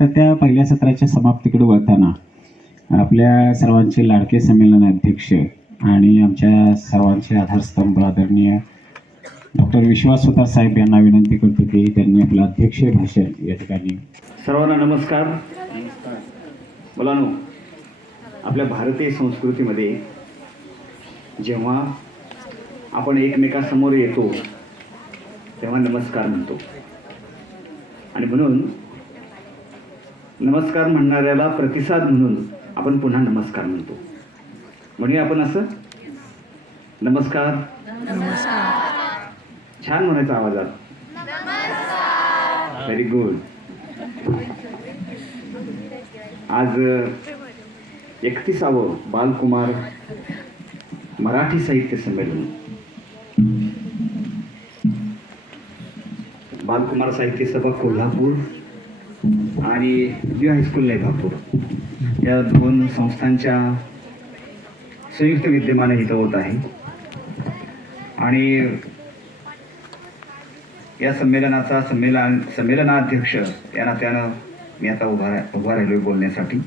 तर त्या पहिल्या सत्राच्या समाप्तीकडे वळताना आपल्या सर्वांचे लाडके संमेलन अध्यक्ष आणि आमच्या सर्वांचे आधारस्तंभ आदरणीय डॉक्टर विश्वास सुतार साहेब यांना विनंती करतो की त्यांनी आपलं अध्यक्ष भाषण या ठिकाणी. सर्वांना नमस्कार. मुलांनो, आपल्या भारतीय संस्कृतीमध्ये जेव्हा आपण एकमेकासमोर येतो तेव्हा नमस्कार म्हणतो, आणि म्हणून नमस्कार म्हणणाऱ्याला प्रतिसाद म्हणून आपण पुन्हा नमस्कार म्हणतो. म्हणूया आपण असं नमस्कार. छान म्हणायचा आवाजात. Very good. आज 31वे बालकुमार मराठी साहित्य संमेलन, बालकुमार साहित्य सभा कोल्हापूर आणि न्यू हायस्कूल लेभापूर या दोन संस्थांच्या संयुक्त विद्यमाने इथं होत आहे. आणि या संमेलनाचा संमेलनाध्यक्ष या नात्यानं मी आता उभा राहिलो बोलण्यासाठी.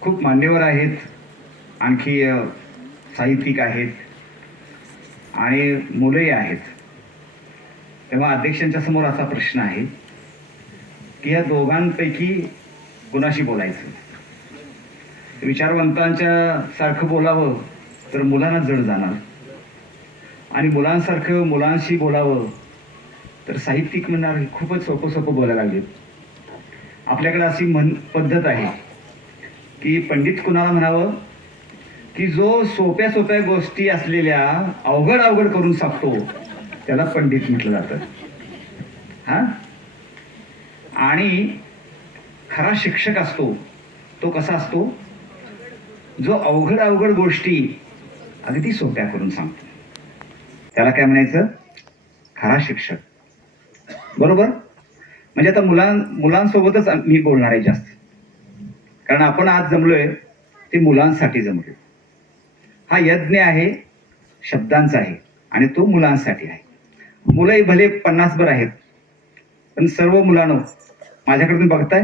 खूप मान्यवर आहेत, आणखी साहित्यिक आहेत आणि मुलंही आहेत. तेव्हा अध्यक्षांच्या समोर असा प्रश्न आहे की या दोघांपैकी कुणाशी बोलायचं. विचारवंतांच्या सारखं बोलावं तर मुलांना जड जाणार, आणि मुलांसारखं मुलांशी बोलावं तर साहित्यिक म्हणणार खूपच सोपं बोलायला लागले. आपल्याकडे अशी पद्धत आहे की पंडित कुणाला म्हणावं की जो सोप्या गोष्टी असलेल्या अवघड करून सांगतो त्याला पंडित म्हटलं जातं. हां, आणि खरा शिक्षक असतो तो कसा असतो, जो अवघड गोष्टी अगदी सोप्या करून सांगतो. त्याला काय म्हणायचं, खरा शिक्षक. बरोबर. म्हणजे आता मुलांसोबतच मी बोलणार आहे जास्त, कारण आपण आज जमलोय ते मुलांसाठी जमलोय. हा यज्ञ आहे शब्दांचा आहे आणि तो मुलांसाठी आहे. मुलंही भले 50 भर आहेत, पण सर्व मुलांनो माझ्याकडे तुम्ही बघताय,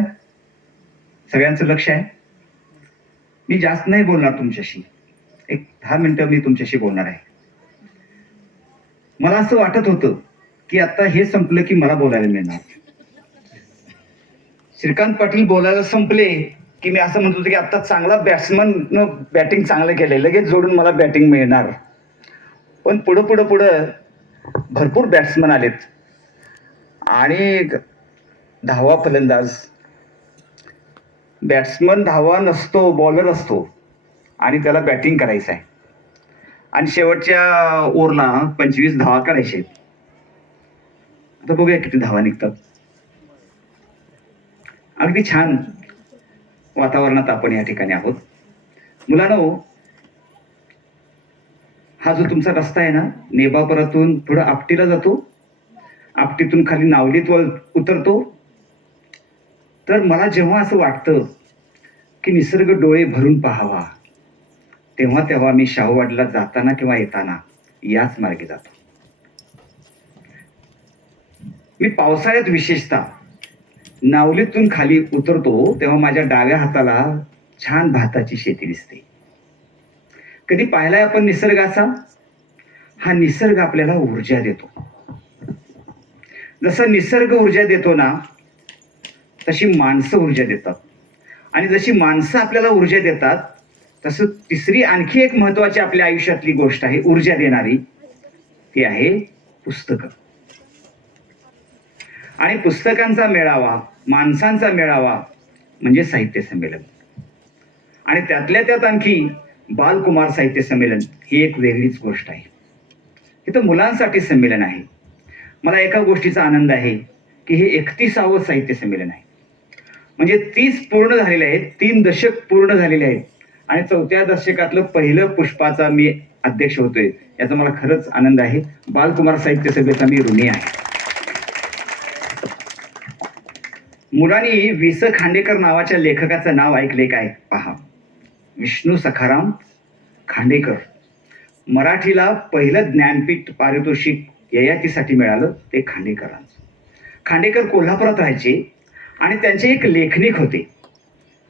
सगळ्यांचं लक्ष आहे. मी जास्त नाही बोलणार तुमच्याशी, एक 10 मिनिटं मी तुमच्याशी बोलणार आहे. मला असं वाटत होतं की आता हे संपलं की मला बोलायला मिळणार. श्रीकांत पाटील बोलायला संपले की मी असं म्हणत होतो की आता चांगला बॅट्समन बॅटिंग चांगलं केलंय, लगेच जोडून मला बॅटिंग मिळणार. पण पुढं भरपूर बॅट्समन आलेत आणि धावा फलंदाज. बॅट्समन धावा नसतो, बॉलर असतो आणि त्याला बॅटिंग करायचं आहे, आणि शेवटच्या ओव्हरला 25 धावा काढायचे. आता बघूया किती धावा निघतात. अगदी छान वातावरणात आपण या ठिकाणी आहोत. मुलांनो, हा जो तुमचा रस्ता आहे ना, नेबापुरातून थोडं आपटीला जातो, आपटीतून खाली नावलीत उतरतो. तर मला जेव्हा असं वाटतं की निसर्ग डोळे भरून पाहावा, तेव्हा मी शाहूवाडीला जाताना किंवा येताना याच मार्गे जातो. मी पावसाळ्यात विशेषतः नावलीतून खाली उतरतो तेव्हा माझ्या डाव्या हाताला छान भाताची शेती दिसते. कधी पाहिलाय आपण निसर्गाचा? हा निसर्ग आपल्याला ऊर्जा देतो. जसं निसर्ग ऊर्जा देतो ना, तशी माणसं ऊर्जा देतात, आणि जशी माणसं आपल्याला ऊर्जा देतात तसं तिसरी आणखी एक महत्वाची आपल्या आयुष्यातली गोष्ट आहे ऊर्जा देणारी, ती आहे पुस्तकं. आणि पुस्तकांचा मेळावा, माणसांचा मेळावा म्हणजे साहित्य संमेलन. आणि त्यातल्या त्यात आणखी बालकुमार साहित्य संमेलन ही एक वेगळीच गोष्ट आहे. हे तर मुलांसाठी संमेलन आहे. मला एका गोष्टीचा आनंद आहे की हे 31वे साहित्य संमेलन आहे. म्हणजे 30 पूर्ण झालेले आहेत, 3 दशक पूर्ण झालेले आहेत, आणि 4थ्या दशकातलं पहिलं पुष्पाचा मी अध्यक्ष होतोय. याचा मला खरंच आनंद आहे. बालकुमार साहित्य सभेचा मी ऋणी आहे. मुलांनी वि. स. खांडेकर नावाच्या लेखकाचं नाव ऐकले काय? पहा, विष्णू सखाराम खांडेकर. मराठीला पहिलं ज्ञानपीठ पारितोषिक ययातीसाठी मिळालं ते खांडेकरांचं. खांडेकर कोल्हापुरात राहायचे आणि त्यांचे एक लेखनिक होते.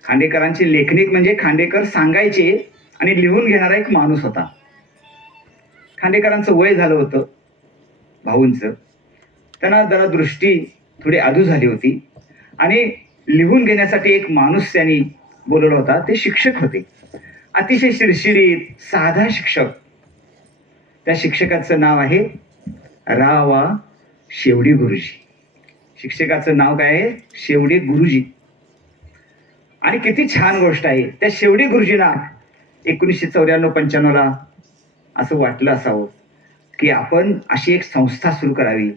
खांडेकरांचे लेखनिक म्हणजे खांडेकर सांगायचे आणि लिहून घेणारा एक माणूस होता. खांडेकरांचं वय झालं होतं, भाऊंचं. त्यांना जरा दृष्टी थोडी अधू झाली होती आणि लिहून घेण्यासाठी एक माणूस त्यांनी बोलवला होता. ते शिक्षक होते, अतिशय शिरशिरीत साधा शिक्षक. त्या शिक्षकाचं नाव आहे रावा शेवडी गुरुजी. शिक्षकाचं नाव काय आहे? शेवडी गुरुजी. आणि किती छान गोष्ट आहे, त्या शेवडी गुरुजींना 1994-95ला असं वाटलं असावं की आपण अशी एक संस्था सुरू करावी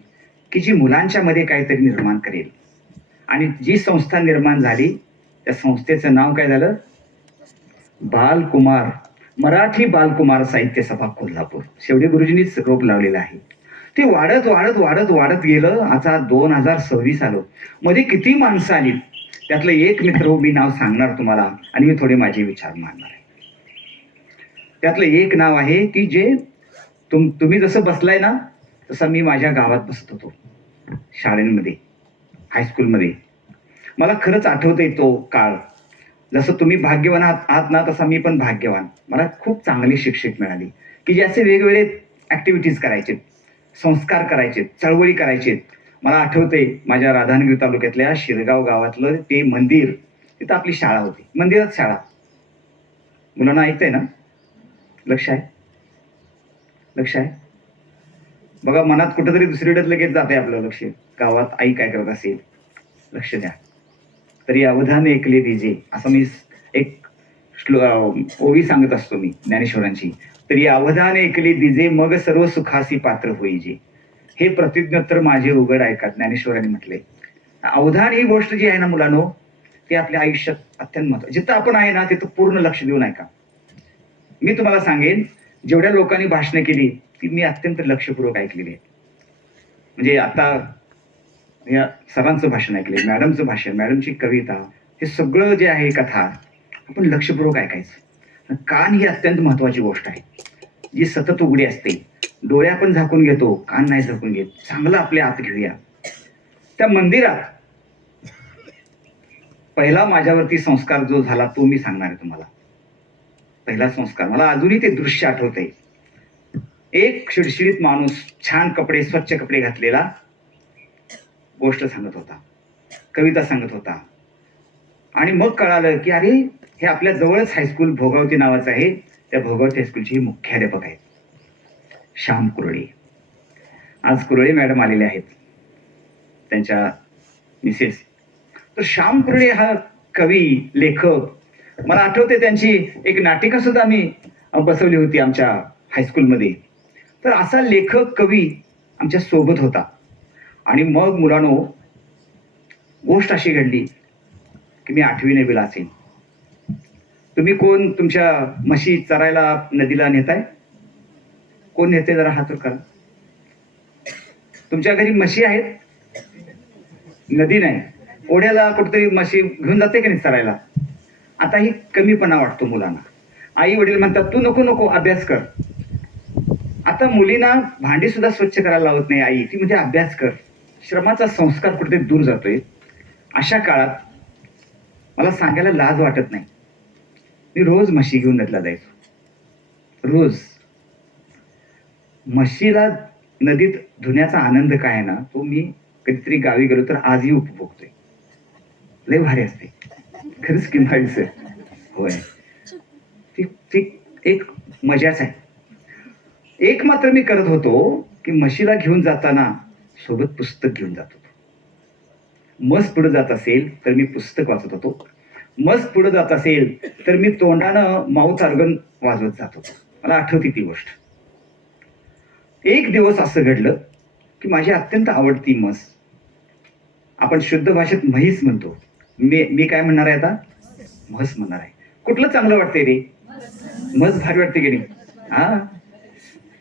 की जी मुलांच्या मध्ये काहीतरी निर्माण करेल. आणि जी संस्था निर्माण झाली त्या संस्थेचं नाव काय झालं? बालकुमार, मराठी बालकुमार साहित्य सभा कोल्हापूर. शेवटी गुरुजींनीच रोप लावलेलं आहे. ते वाढत वाढत वाढत वाढत गेलं. आता 2026 आलो. मध्ये किती माणसं आली. त्यातलं एक मित्र मी नाव सांगणार तुम्हाला आणि मी थोडे माझे विचार मांडणार आहे. त्यातलं एक नाव आहे की जे तुम्ही जसं बसलाय ना तसं मी माझ्या गावात बसत होतो, शाळेमध्ये, हायस्कूलमध्ये. मला खरंच आठवतंय तो काळ. जसं तुम्ही भाग्यवान आहात ना तसा मी पण भाग्यवान. मला खूप चांगले शिक्षक मिळाले की जे असे वेगवेगळे ऍक्टिव्हिटीज करायचे, संस्कार करायचे, चळवळी करायचे. मला आठवतंय माझ्या राधानगरी तालुक्यातल्या शिरगाव गावातलं ते मंदिर, तिथं आपली शाळा होती, मंदिरात शाळा. मुलांना ऐकतंय ना? लक्ष आहे? लक्ष आहे? बघा, मनात कुठंतरी दुसरीकडे लगेच जाते आपलं लक्ष. गावात आई काय करत असेल, लक्ष द्या. तरी अवधान ऐकले दिजे, असं मी एक ओवी सांगत असतो मी ज्ञानेश्वरांची. तरी अवधान ऐकले दिजे, मग सर्व सुखासी पात्र होईजे. हे प्रतिज्ञोत्तर माझे उघड ऐका, ज्ञानेश्वरांनी म्हटले. अवधान ही गोष्ट जी आहे ना मुलांनो, ती आपल्या आयुष्यात अत्यंत महत्त्वाची. जिथं आपण आहे ना तिथं पूर्ण लक्ष देऊन ऐका. मी तुम्हाला सांगेन, जेवढ्या लोकांनी भाषणं केली ती मी अत्यंत लक्षपूर्वक ऐकलेली आहे. म्हणजे आता या सरांचं भाषण ऐकले, मॅडमचं भाषण, मॅडमची कविता, हे सगळं जे आहे कथा आपण लक्षपूर्वक ऐकायचं. कान ही अत्यंत महत्वाची गोष्ट आहे जी सतत उघडी असते. डोळे आपण झाकून घेतो, कान नाही झाकून घेत. चांगलं आपल्या आत घेऊया. त्या मंदिरात पहिला माझ्यावरती संस्कार जो झाला तो मी सांगणार आहे तुम्हाला. पहिला संस्कार मला अजूनही ते दृश्य आठवतंय. एक शिडशिडीत माणूस, छान कपडे, स्वच्छ कपडे घातलेला, गोष्ट सांगत होता, कविता सांगत होता. आणि मग कळालं की अरे हे आपल्या जवळच हायस्कूल भोगावती नावाचं आहे. त्या भोगावती हायस्कूलचे मुख्याध्यापक आहेत श्याम कुरळे. आज कुरळे मॅडम आलेले आहेत, त्यांच्या मिसेस. तर श्याम कुरळे हा कवी, लेखक. मला आठवते त्यांची एक नाटिका सुद्धा आम्ही बसवली होती आमच्या हायस्कूलमध्ये. तर असा लेखक, कवी आमच्या सोबत होता. आणि मग मुलांनो, गोष्ट अशी घडली की मी 8वी 9वीला असेल. तुम्ही कोण तुमच्या म्हशी चरायला नदीला नेताय? कोण नेते? जरा हात वर करा. तुमच्या घरी म्हशी आहेत? नदी नाही, ओढ्याला कुठेतरी म्हशी घेऊन जाते की नाही चरायला? आता ही कमीपणा वाटतो मुलांना. आई वडील म्हणतात तू नको नको, अभ्यास कर. आता मुलींना भांडी सुद्धा स्वच्छ करायला लावत नाही आई, ती म्हणजे अभ्यास कर. श्रमाचा संस्कार कुठेतरी दूर जातोय. अशा काळात मला सांगायला लाज वाटत नाही, मी रोज म्हशी घेऊन नदीला जायचो. रोज म्हशीला नदीत धुण्याचा आनंद काय आहे ना, तो मी कधीतरी गावी गेलो तर आजही उपभोगतोय. लय भारी असते खरंच की सर. होय, ती एक मजाच आहे. एक मात्र मी करत होतो की म्हशीला घेऊन जाताना सोबत पुस्तक घेऊन जात होतो. मस्त पुढे जात असेल तर मी पुस्तक वाचत होतो. मस्त पुढे जात असेल तर मी तोंडानं माउथ ऑर्गन वाजवत जात होतो. मला आठवते ती गोष्ट. एक दिवस असं घडलं की माझी अत्यंत आवडती म्हस, आपण शुद्ध भाषेत म्हैस म्हणतो, मी काय म्हणणार आहे आता? म्हस म्हणणार आहे. कुठलं चांगलं वाटतंय रे? म्हस भारी वाटते की नाही? हा,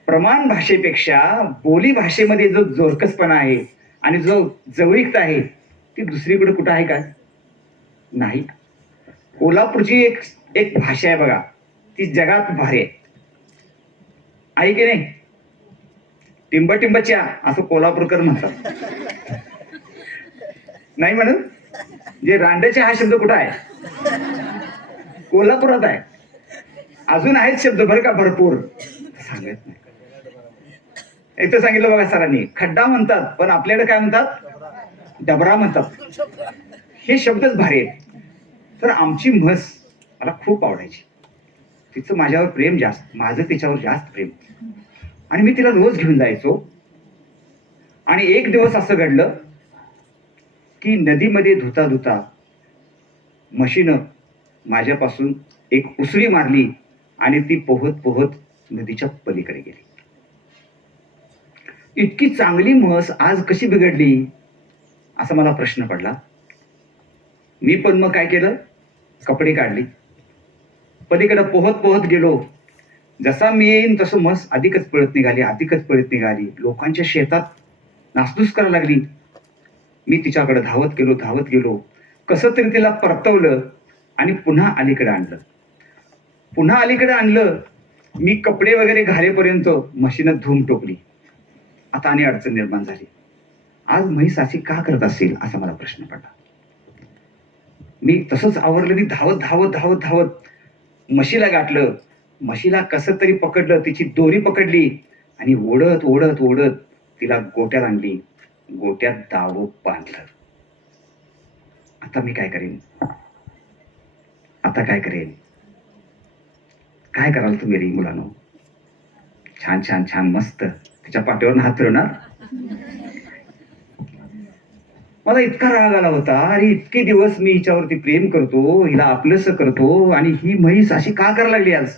प्रमाण भाषेपेक्षा बोली भाषेमध्ये जो जोरकसपणा आहे आणि जो जवळीकता आहे ती दुसरीकडे कुठं आहे का? नाही. कोल्हापूरची एक भाषा आहे बघा, ती जगात भारी आहे की नाही? टिंब टिंबच्या असं कोल्हापूरकर म्हणतात. नाही म्हणत. जे रांडचे हा शब्द कुठं आहे? कोल्हापुरात आहे. अजून आहेत शब्द बरं का भरपूर, सांगत नाही. इथं सांगितलं बघा सरांनी, खड्डा म्हणतात पण आपल्याकडे काय म्हणतात? डबरा म्हणतात. हे शब्दच भारी आहेत. तर आमची म्हस मला खूप आवडायची. तिचं माझ्यावर प्रेम जास्त, माझं तिच्यावर जास्त प्रेम. आणि मी तिला रोज घेऊन जायचो. आणि एक दिवस असं घडलं की नदीमध्ये धुता धुता म्हशीनं माझ्यापासून एक उसळी मारली आणि ती पोहत पोहत नदीच्या पलीकडे गेली. इतकी चांगली म्हस आज कशी बिघडली, असा मला प्रश्न पडला. मी पण मग काय केलं, कपडे काढली, पलीकडे पोहत पोहत गेलो. जसा मी येईन तसं म्हस अधिकच पळत निघाली, अधिकच पळत निघाली. लोकांच्या शेतात नासधूस करायला लागली. मी तिच्याकडे धावत गेलो, धावत गेलो. कसं तरी तिला परतवलं आणि पुन्हा अलीकडे आणलं. पुन्हा अलीकडे आणलं. मी कपडे वगैरे घालेपर्यंत म्हशीनं धूम टोकली. आता आणि अडचण निर्माण झाली. आज म्हैस अशी का करत असेल असा मला प्रश्न पडला. मी तसंच आवरलं, मी धावत धावत धावत धावत म्हशीला गाठलं. म्हशीला कसं तरी पकडलं, तिची दोरी पकडली आणि ओढत ओढत ओढत तिला गोट्यात आणली. गोट्यात दावं बांधलं. आता मी काय करेन? आता काय करेन? काय कराल तुम्ही रे मुलांनो? छान छान छान मस्त तिच्या पाठीवर हात फिरवणार. मला इतका राग आला होता. अरे इतके दिवस मी हिच्यावरती प्रेम करतो, हिला आपलंसं करतो, आणि ही म्हैस अशी का करायला लागली आज?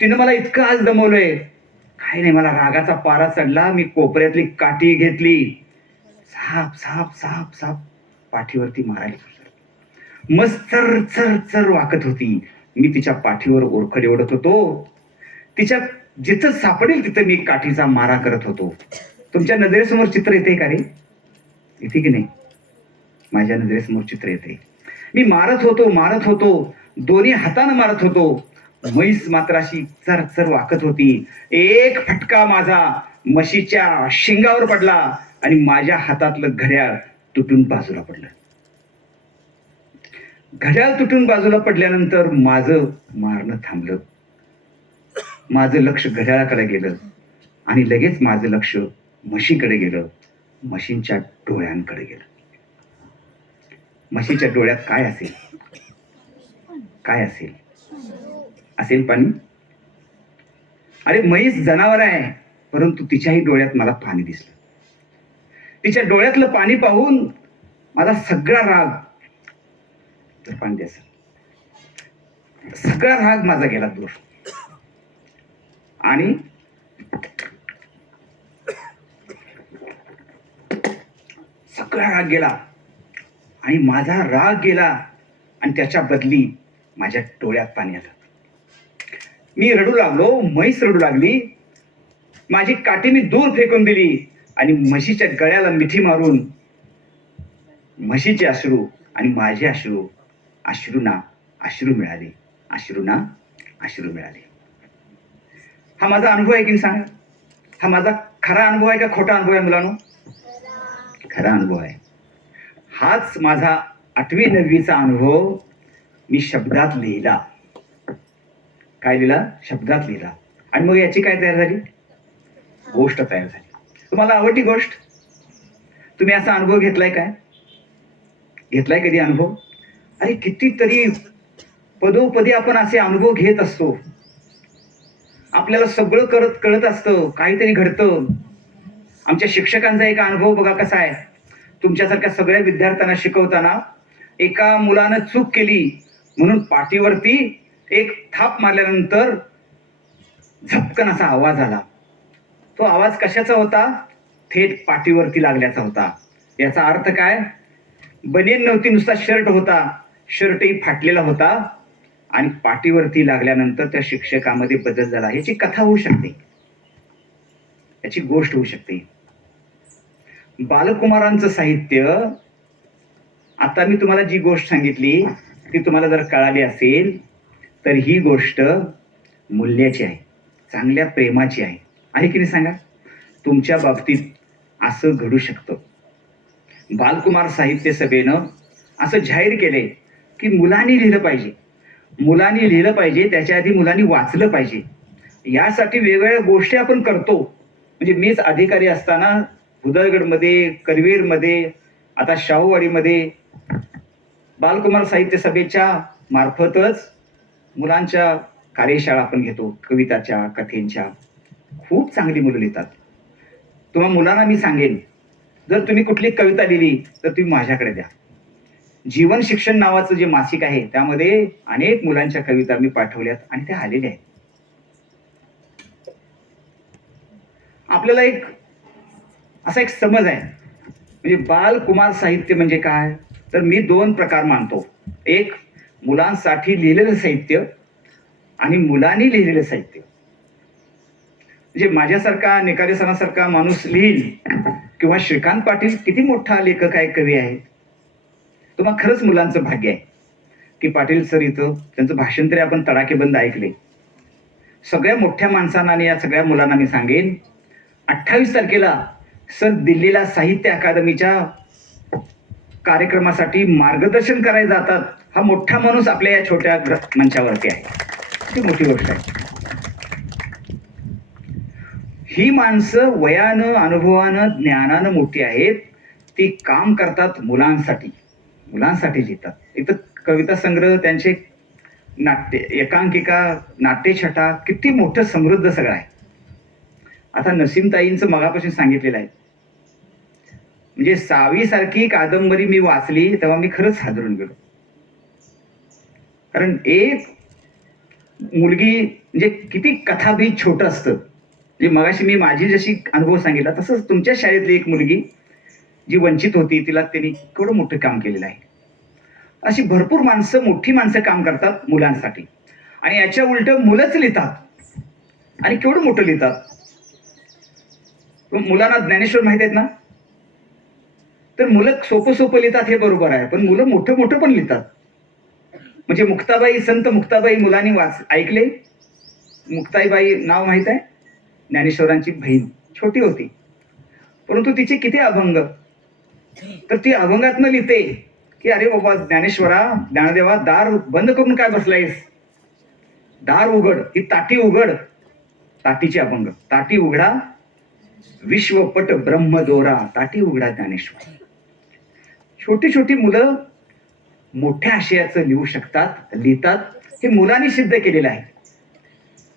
तिनं मला इतकं आज दमवलंय. काही नाही, मला रागाचा पारा चढला. मी कोपऱ्यातली काठी घेतली, साप साप साप साप पाठीवरती मारायला सुरू. मस्त चर चर चर वाकत होती. मी तिच्या पाठीवर ओरखडे ओढत होतो. तिच्या जिथं सापडेल तिथं मी काठीचा मारा करत होतो. तुमच्या नजरेसमोर चित्र येते का रे? येते की नाही? माझ्या नजरेसमोर चित्र येते. मी मारत होतो, मारत होतो, दोन्ही हातानं मारत होतो. म्हैस मात्र अशी चर चर वाकत होती. एक फटका माझा म्हशीच्या शिंगावर पडला आणि माझ्या हातातलं घड्याळ तुटून बाजूला पडलं. घड्याळ तुटून बाजूला पडल्यानंतर माझं मारणं थांबलं. माझं लक्ष घड्याळाकडे गेलं आणि लगेच माझं लक्ष म्हशीकडे गेलं. म्हशींच्या डोळ्यांकडे गेलं. म्हशीच्या डोळ्यात काय असेल? काय असेल? असेल पाणी? अरे म्हैस जनावर आहे, परंतु तिच्याही डोळ्यात मला पाणी दिसलं. तिच्या डोळ्यातलं पाणी पाहून माझा सगळा राग, तर पाणी द्यायचं, सगळा राग माझा गेला दूर. आणि सगळा राग गेला आणि माझा राग गेला आणि त्याच्या बदली माझ्या डोळ्यात पाणी आलं. मी रडू लागलो, म्हैस रडू लागली. माझी काठी मी दूर फेकून दिली आणि म्हशीच्या गळ्याला मिठी मारून म्हशीचे अश्रू आणि माझे अश्रू, अश्रूंना अश्रू मिळाले, अश्रूंना अश्रू मिळाले. हा माझा अनुभव आहे की सांगा? हा माझा खरा अनुभव आहे का खोटा अनुभव आहे मुलांनो? खरा अनुभव आहे. हाच माझा 8वी 9वीचा अनुभव मी शब्दात लिहिला. काय लिहिला? शब्दात लिहिला. आणि मग याची काय तयार झाली? गोष्ट तयार झाली. तुम्हाला आवडली गोष्ट? तुम्ही असा अनुभव घेतलाय काय? घेतलाय कधी अनुभव? अरे कितीतरी पदोपदी आपण असे अनुभव घेत असतो. आपल्याला सगळं कळत असतं, काहीतरी घडतं. आमच्या शिक्षकांचा एक अनुभव बघा कसा आहे. तुमच्यासारख्या सगळ्या विद्यार्थ्यांना शिकवताना एका मुलानं चूक केली म्हणून पाठीवरती एक थाप मारल्यानंतर झपकन असा आवाज आला. तो आवाज कशाचा होता? थेट पाठीवरती लागल्याचा होता. याचा अर्थ काय? बनियन नव्हती, नुसता शर्ट होता. शर्टही फाटलेला होता आणि पाठीवरती लागल्यानंतर त्या शिक्षकामध्ये बदल झाला. याची कथा होऊ शकते, याची गोष्ट होऊ शकते. बालकुमारांचं साहित्य, आता मी तुम्हाला जी गोष्ट सांगितली ती तुम्हाला जर कळाली असेल तर ही गोष्ट मूल्याची आहे, चांगल्या प्रेमाची आहे. आहे की नाही सांगा? तुमच्या बाबतीत असं घडू शकतं. बालकुमार साहित्य सभेनं असं जाहीर केलंय की मुलांनी लिहिलं पाहिजे, मुलांनी लिहिलं पाहिजे, त्याच्या आधी मुलांनी वाचलं पाहिजे. यासाठी वेगवेगळ्या गोष्टी आपण करतो. म्हणजे मीच अधिकारी असताना भुदरगडमध्ये, करवीरमध्ये, आता शाहूवाडीमध्ये बालकुमार साहित्य सभेच्या मार्फतच मुलांच्या कार्यशाळा आपण घेतो, कविताच्या, कथेंच्या. खूप चांगली मुलं लिहितात. तुम्हा मुलांना मी सांगेन, जर तुम्ही कुठली कविता लिहिली तर तुम्ही माझ्याकडे द्या. जीवन शिक्षण नावाचं जे मासिक आहे त्यामध्ये अनेक मुलांच्या कविता मी पाठवल्यात आणि त्या आलेल्या आहेत. आपल्याला असा एक समज आहे, म्हणजे बालकुमार साहित्य म्हणजे काय, तर मी 2 प्रकार मानतो. एक मुलांसाठी लिहिलेलं साहित्य आणि मुलांनी लिहिलेलं साहित्य. म्हणजे माझ्यासारखा नेकारे सरांसारखा माणूस लिहिल किंवा श्रीकांत पाटील किती मोठा लेखक आहे, कवी आहे. तुम्हाला खरंच मुलांचं भाग्य आहे की पाटील सर इथं, त्यांचं भाषण तरी आपण तडाखेबंद ऐकले. सगळ्या मोठ्या माणसांना आणि या सगळ्या मुलांना मी सांगेन, 28 तारखेला सर दिल्लीला साहित्य अकादमीच्या कार्यक्रमासाठी मार्गदर्शन करायला जातात. हा मोठा माणूस आपल्या या छोट्या मंचावरती आहे. ती मोठी गोष्ट आहे. ही माणसं वयानं, अनुभवानं, ज्ञानानं मोठी आहेत. ती काम करतात मुलांसाठी, मुलांसाठी लिहितात. इथं कविता संग्रह, त्यांचे नाट्य, एकांकिका, नाट्यछटा, किती मोठं समृद्ध सगळं आहे. आता नसीमताईंचं मगापासून सांगितलेलं आहे. म्हणजे सावीसारखी कादंबरी मी वाचली तेव्हा मी खरंच हादरून गेलो. कारण एक मुलगी, म्हणजे किती कथाभीत छोटं असतं. म्हणजे मगाशी मी माझी जशी अनुभव सांगितला तसंच तुमच्या शाळेतली एक मुलगी जी वंचित होती, तिला त्यांनी केवढं मोठं काम केलेलं आहे. अशी भरपूर माणसं, मोठी माणसं काम करतात मुलांसाठी, आणि याच्या उलट मुलंच लिहितात आणि केवढं मोठं लिहितात. मुलांना ज्ञानेश्वर माहित आहेत ना, तर मुलं सोपं सोपं लिहितात हे बरोबर आहे, पण मुलं मोठं मोठं पण लिहितात. म्हणजे मुक्ताबाई, संत मुक्ताबाई मुलांनी ऐकले. मुक्ताबाई नाव माहित आहे, ज्ञानेश्वरांची बहीण, छोटी होती परंतु तिचे किती अभंग. तर ती अभंगातनं लिहिते की अरे बाबा ज्ञानेश्वरा, ज्ञानदेवा, दार बंद करून काय बसलायस, दार उघड, ही ताटी उघड. ताटीचे अभंग, ताटी उघडा विश्वपट ब्रह्मदोरा, ताटी उघडा ज्ञानेश्वर. छोटी छोटी मुलं मोठ्या आशयाचं लिहू शकतात, लिहितात. हे मुलांनी सिद्ध केलेलं आहे.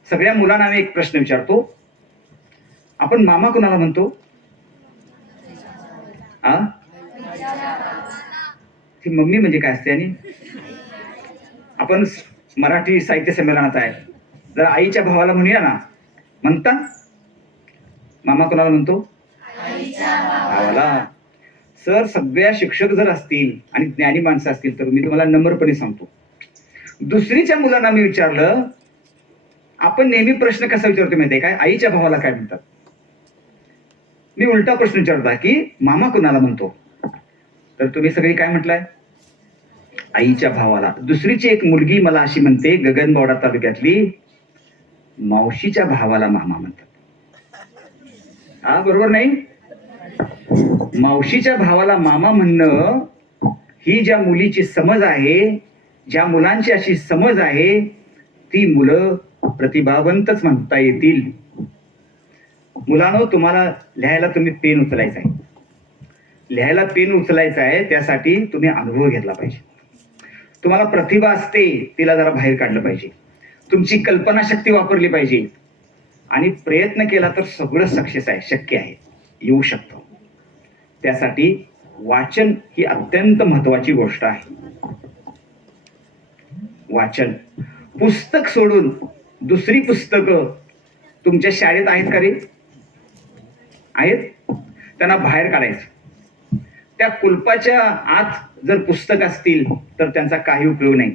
सगळ्या मुलांना मी एक प्रश्न विचारतो, आपण मामा कोणाला म्हणतो? ती मम्मी म्हणजे काय असते? आणि आपण मराठी साहित्य संमेलनात आहे, जर आईच्या भावाला म्हणूया ना, म्हणता मामा कोणाला म्हणतो? भावाला. सर, सगळ्या शिक्षक जर असतील आणि ज्ञानी माणसं असतील तर मी तुम्हाला नम्रपणे सांगतो, दुसरीच्या मुलांना मी विचारलं, आपण नेहमी प्रश्न कसा विचारतो माहिती आहे काय? आईच्या भावाला काय म्हणतात? मी उलटा प्रश्न विचारता की मामा कुणाला म्हणतो? तर तुम्ही सगळी काय म्हटलंय? आईच्या भावाला. दुसरीची एक मुलगी मला अशी म्हणते, गगनबावडा तालुक्यातली, मावशीच्या भावाला मामा म्हणतात. बरोबर नाही? मावशीच्या भावाला मामा म्हणणं ही ज्या मुलीची समज आहे, ज्या मुलांची अशी समज आहे, ती मुलं प्रतिभावंतच म्हणता येतील. मुलांनो, तुम्हाला लिहायला तुम्ही पेन उचलायचा आहे, लिहायला पेन उचलायचा आहे, त्यासाठी तुम्ही अनुभव घेतला पाहिजे. तुम्हाला प्रतिभा असते, तिला जरा बाहेर काढलं पाहिजे. तुमची कल्पनाशक्ती वापरली पाहिजे आणि प्रयत्न केला तर सगळं सक्सेस आहे, शक्य आहे, येऊ शकतं. त्यासाठी वाचन ही अत्यंत महत्वाची गोष्ट आहे. वाचन, पुस्तक सोडून दुसरी पुस्तकं तुमच्या शाळेत आहेत का रे? आहेत? त्यांना बाहेर काढायचं. त्या कुलपाच्या आत जर पुस्तक असतील तर त्यांचा काही उपयोग नाही,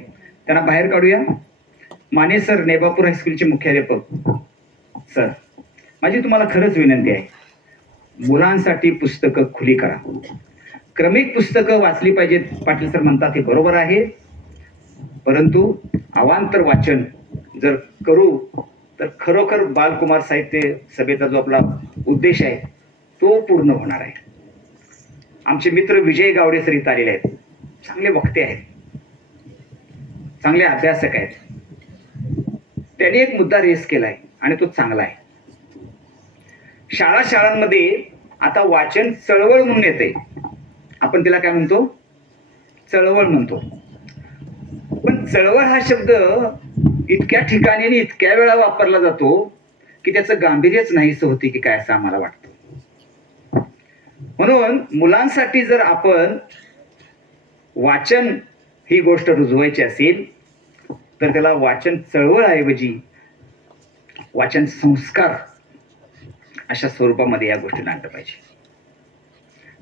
त्यांना बाहेर काढूया. माने सर, नेबापूर हायस्कूलचे मुख्याध्यापक सर, माझी तुम्हाला खरंच विनंती आहे, मुलांसाठी पुस्तकं खुली करा. क्रमिक पुस्तकं वाचली पाहिजेत, पाटील सर म्हणतात, हे बरोबर आहे, परंतु अवांतर वाचन जर करू तर खरोखर बालकुमार साहित्य सभेचा जो आपला उद्देश आहे तो पूर्ण होणार आहे. आमचे मित्र विजय गावडे सर इथं आलेले आहेत. चांगले वक्ते आहेत, चांगले अभ्यासक आहेत. त्यांनी एक मुद्दा रेस केलाय आणि तो चांगला आहे. शाळांमध्ये आता वाचन चळवळ म्हणून येते. आपण तिला काय म्हणतो? चळवळ म्हणतो. पण चळवळ हा शब्द इतक्या ठिकाणी आणि इतक्या वेळा वापरला जातो की त्याचं गांभीर्यच नाहीच होते की काय, असं आम्हाला वाटतं. म्हणून मुलांसाठी जर आपण वाचन ही गोष्ट रुजवायची असेल तर त्याला वाचन चळवळऐवजी वाचन संस्कार अशा स्वरूपामध्ये या गोष्टी आणलं पाहिजे.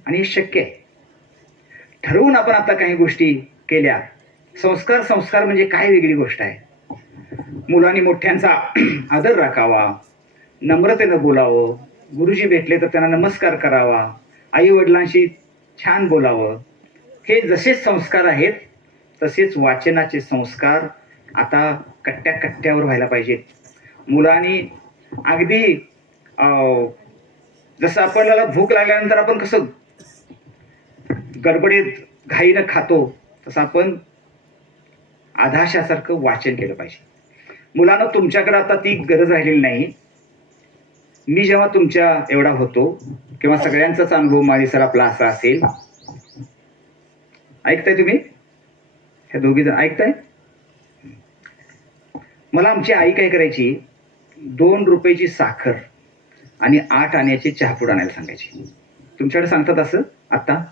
आणि हे शक्य आहे. ठरवून आपण आता काही गोष्टी केल्या. संस्कार म्हणजे काय वेगळी गोष्ट आहे. मुलांनी मोठ्यांचा आदर राखावा, नम्रतेनं बोलावं, गुरुजी भेटले तर त्यांना नमस्कार करावा, आई वडिलांशी छान बोलावं. हे जसे संस्कार आहेत तसेच वाचनाचे संस्कार आता कट्ट्यावर व्हायला पाहिजेत. मुलांनी अगदी जसं आपल्याला भूक लागल्यानंतर आपण कसं गडबडीत घाईनं खातो, तसं आपण आधाशासारखं वाचन केलं पाहिजे. मुलांना तुमच्याकडे आता ती गरज राहिलेली नाही. मी जेव्हा तुमच्या एवढा होतो किंवा सगळ्यांचाच अनुभव माळी सर आपला असा असेल. ऐकताय तुम्ही? हे दोघी जण ऐकताय? मला आमची आई काय करायची, 2 रुपयाची साखर आणि 8 आण्याची चहापूड आणायला सांगायची. तुमच्याकडे सांगतात असं आता?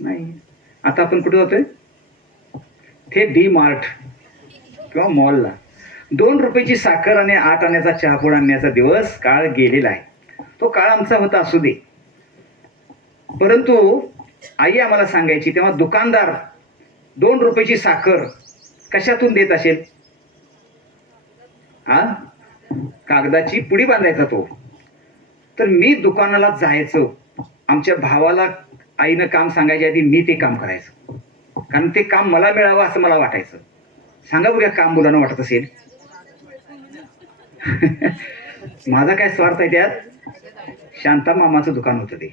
नाही. आता आपण कुठे जातोय? ते डी मार्ट किंवा मॉलला 2 रुपयाची साखर आणि 8 आण्याचा चहापूड आणण्याचा दिवस काळ गेलेला आहे. तो काळ आमचा होता, असू दे. परंतु आई आम्हाला सांगायची तेव्हा दुकानदार 2 रुपयाची साखर कशातून देत असेल? कागदाची पुडी बांधायचा तो. तर मी दुकानाला जायचो. आमच्या भावाला आईनं काम सांगायच्या आधी मी ते काम करायचं, कारण ते काम मला मिळावं असं मला वाटायचं. सांगा बघा, काम मुलांना वाटत असेल? माझा काय स्वार्थ आहे त्यात? शांता मामाचं दुकान होतं ते.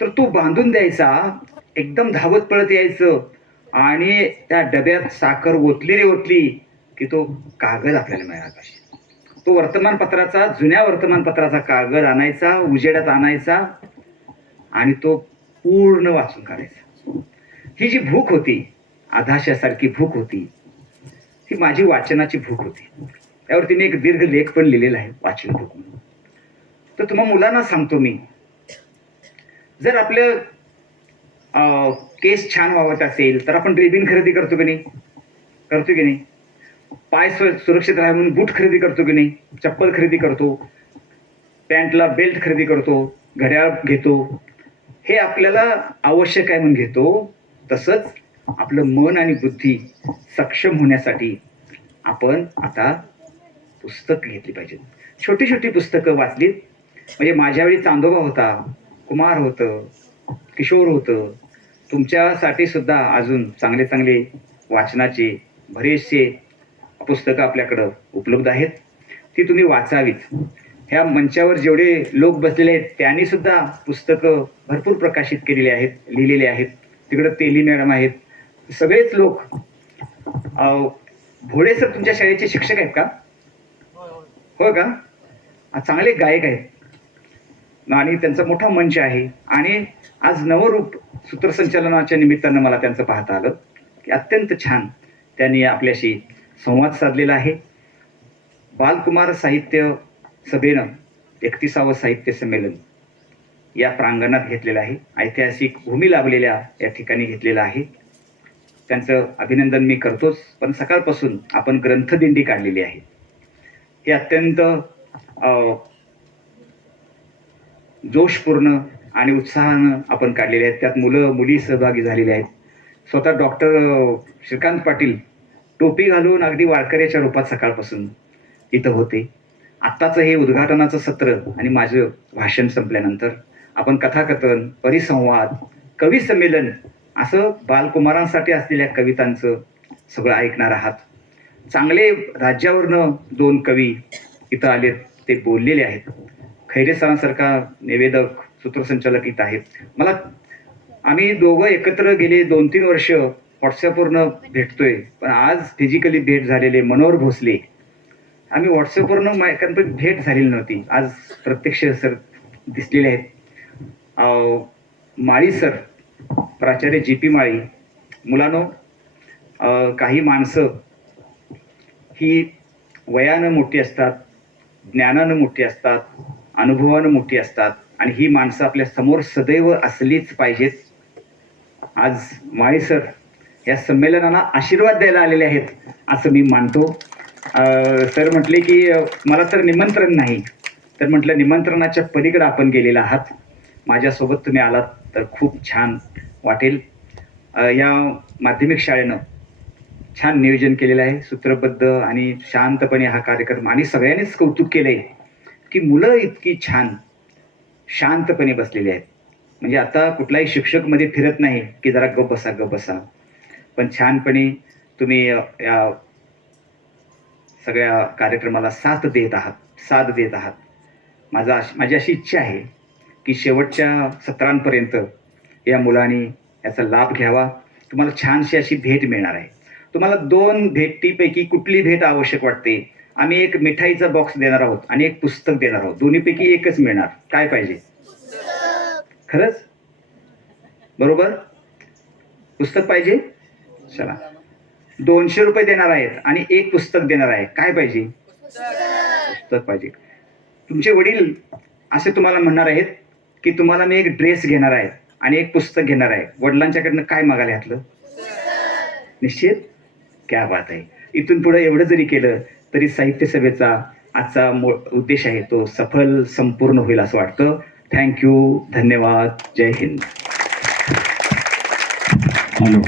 तर तो बांधून द्यायचा, एकदम धावत पळत यायचं आणि त्या डब्यात साखर ओतली की तो कागद आपल्याला मिळाला पाहिजे. तो वर्तमानपत्राचा, जुन्या वर्तमानपत्राचा कागद आणायचा, उजेडात आणायचा आणि तो पूर्ण वाचून काढायचा. ही जी भूक होती, आधाशासारखी भूक होती, ही माझी वाचनाची भूक होती. यावरती मी एक दीर्घ लेख पण लिहिलेला आहे, वाचन भूक म्हणून. तर तुम्हा मुलांना सांगतो मी, जर आपलं केस छान वावत असेल तर आपण रिबीन खरेदी करतो की नाही? करतो की नाही? पाय सुरक्षित राहा म्हणून बूट खरेदी करतो की नाही? चप्पल खरेदी करतो, पॅन्टला बेल्ट खरेदी करतो, घड्याळ घेतो. हे आपल्याला आवश्यक आहे म्हणून घेतो. तसंच आपलं मन आणि बुद्धी सक्षम होण्यासाठी आपण आता पुस्तक घेतली पाहिजेत. छोटी छोटी पुस्तकं वाचलीत. म्हणजे माझ्या वेळी चांदोबा होता, कुमार होतं, किशोर होतं. तुमच्यासाठी सुद्धा अजून चांगले चांगले वाचनाचे बरेचसे पुस्तकं आपल्याकडं उपलब्ध आहेत. ती तुम्ही वाचावीत. ह्या मंचावर जेवढे लोक बसलेले आहेत त्यांनी सुद्धा पुस्तकं भरपूर प्रकाशित केलेली आहेत, लिहिलेली आहेत. तिकडं तेली मॅडम आहेत. सगळेच लोक. भोळे सर तुमच्या शाळेचे शिक्षक आहेत का? हो का? चांगले गायक आहेत आणि त्यांचा मोठा मंच आहे. आणि आज नवरूप सूत्रसंचालनाच्या निमित्तानं मला त्यांचं पाहता आलं की अत्यंत छान त्यांनी आपल्याशी संवाद साधलेला आहे. बालकुमार साहित्य सभेनं 31वं साहित्य संमेलन या प्रांगणात घेतलेलं आहे. ऐतिहासिक भूमी लाभलेल्या या ठिकाणी घेतलेलं आहे. त्यांचं अभिनंदन मी करतोच. पण सकाळपासून आपण ग्रंथदिंडी काढलेली आहे. हे अत्यंत जोशपूर्ण आणि उत्साहानं आपण काढलेले आहेत. त्यात मुलं मुली सहभागी झालेले आहेत. स्वतः डॉक्टर श्रीकांत पाटील टोपी घालून अगदी वारकऱ्याच्या रूपात सकाळपासून इथं होते. आत्ताचं हे उद्घाटनाचं सत्र आणि माझं भाषण संपल्यानंतर आपण कथाकथन, परिसंवाद, कवी संमेलन असं बालकुमारांसाठी असलेल्या कवितांचं सगळं ऐकणार आहात. चांगले राज्यावरनं 2 कवी इथं आलेत, ते बोललेले आहेत. खैरे सरांसारखा निवेदक सूत्रसंचालक इथं आहेत. आम्ही दोघं एकत्र गेले 2-3 वर्ष व्हॉट्सअपवरनं भेटतोय, पण आज फिजिकली भेट झालेले मनोहर भोसले, आम्ही व्हॉट्सअपवरनं कारण भेट झालेली नव्हती, आज प्रत्यक्ष सर दिसलेले आहेत. माळी सर, प्राचार्य GP माळी. मुलांनो, काही माणसं ही वयानं मोठी असतात, ज्ञानानं मोठी असतात, अनुभवानं मोठी असतात आणि ही माणसं आपल्या समोर सदैव असलीच पाहिजेत. आज माळी सर या संमेलनाला आशीर्वाद द्यायला आलेले आहेत असं मी मानतो. सर म्हटले की मला तर निमंत्रण नाही, तर म्हटलं निमंत्रणाच्या पलीकडे आपण गेलेला आहात, माझ्यासोबत तुम्ही आलात तर खूप छान वाटेल. या माध्यमिक शाळेनं छान नियोजन केलेलं आहे, सूत्रबद्ध आणि शांतपणे हा कार्यक्रम, आणि सगळ्यांनीच कौतुक केलंय की मुलं इतकी छान शांतपणे बसलेली आहेत. म्हणजे आता कुठलाही शिक्षक मध्ये फिरत नाही की जरा गप बसा, पण छानपणे तुम्ही या सगळ्या कार्यक्रमाला साथ देत आहात. माझी अशी इच्छा आहे की शेवटच्या सत्रांपर्यंत या मुलांनी याचा लाभ घ्यावा. तुम्हाला छानशी अशी भेट मिळणार आहे. तुम्हाला 2 भेटीपैकी कुठली भेट आवश्यक वाटते? आम्ही एक मिठाईचा बॉक्स देणार आहोत आणि एक पुस्तक देणार आहोत. दोन्हीपैकी एकच मिळणार. काय पाहिजे? खरंच? बरोबर? पुस्तक पाहिजे? चला, 200 रुपये देणार आहेत आणि एक पुस्तक देणार आहे. काय पाहिजे? पुस्तक पाहिजे. तुमचे वडील असे तुम्हाला म्हणणार आहेत की तुम्हाला मी एक ड्रेस घेणार आहे आणि एक पुस्तक घेणार आहे. वडिलांच्याकडनं काय मागायला घातलं? निश्चित. क्या बात आहे. इथून पुढे एवढं जरी केलं तरी साहित्य सभेचा आजचा उद्देश आहे तो सफल संपूर्ण होईल असं वाटतं. थँक्यू, धन्यवाद, जय हिंद. हॅलो.